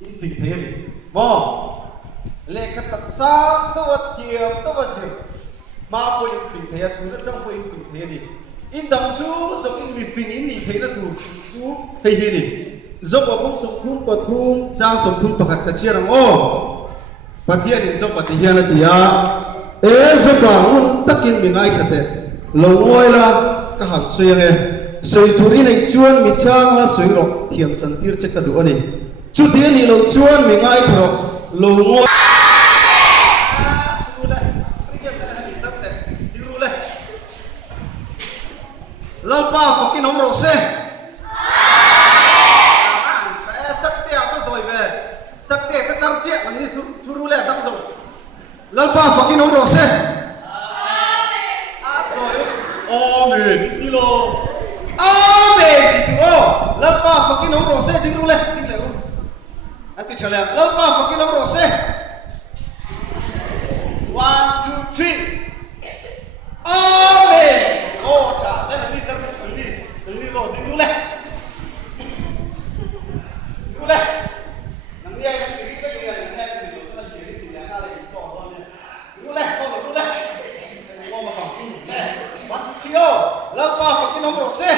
in phình thế đi mò lệ cái tật sáng tôi vật thiệp tôi vật gì mà phơi in phình thế tôi rất trong phơi in phình thế đi in đằng số giống in lịch phình in thế là tụ số hay hi đi giống ở bông sông thung bờ thung giang sông thung bạc cái chia rằng ô bát thiên thì giống bát thiên là gì à ế giống cả un tắc in mình ai thật đấy lâu ngồi là cái hạt xoay nghe xoay thủ đi này chuan mi chang là xoay rọc thiềm chân tiệt chết cả đủ này chút tiền thì lâu chuan mình ai thật lâu ngồi lâu ba phải cái nón rose sắc tẹo có rồi về sắc tẹo cái tăng chuyện là như chú ru lẹ tăng rồi lâu ba phải cái nón rose rồi amen đi lô amen đi lô lâu ba phải cái nón rose đi ru lẹ đi lẹ luôn anh tự trả lời lâu ba phải cái nón rose 1, 2, 3 amen ô trả đây là đi đừng đi rồi đi lẹ nắng đi anh đang đi với cái này này thì nó là gì thì nhà ta lại to hơn này lú lẹ con mà còn này bắt chiêu lớp qua phải cái nón rổ xe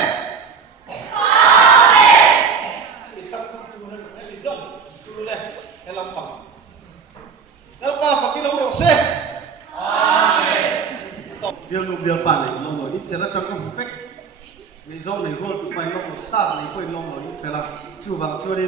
thì tập trung hơn cái gì rộng lú lẹ cái lòng bằng lớp qua phải cái nón rổ xe điều bản này lòng rồi ít sẽ trong cái hộp cách vì do này rồi tụi mày nó một start này quên lòng rồi phải làm chưa bằng chưa đi